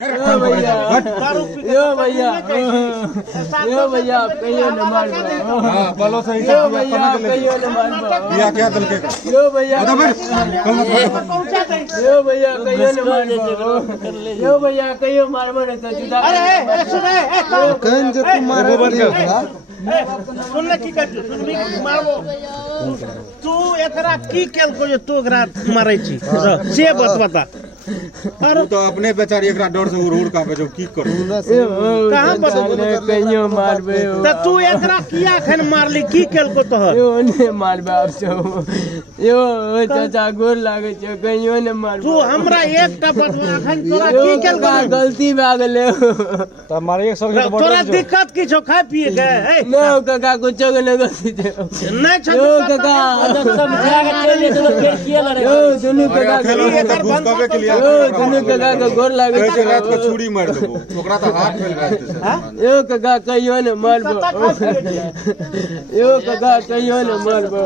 भैया यो भैया कहियो न मार हां बोलो सही से भैया कहियो न मार या क्या दल के यो भैया कहियो न मार यो भैया कहियो मारबो न तो जुदा अरे सुने कहन जे तू मारे सुनले की कर सुन भी मारबो तू एकरा की केल को जे तू एकरा मारै छी से बता अरे तो अपने बेचारी एकरा डर से रोड का पे जो की करू कहां बता कहियो मारबे त तू एकरा किया खन मारली की केल को तोहर यो ने मारबे अब छौ यो चाचा गोर लागे छै कहियो ने मारबे तू हमरा एकटा बतवा खन तोरा की केल को गलती भए गेलै त हमारे एक सौ तोरा दिक्कत की छौ खाय पिए के नो काका कुछ न गलती छै नहीं छ यो काका समझा के चले तो किया लड़े यो दुनु काका एकर बंद कबे के लिए यो दुनु काका के गोर लागे छै रात को छुरी मार देबो ओकरा त हाथ फेल गए यो काका कहियो ने मारबो यो काका कहियो ने मारबो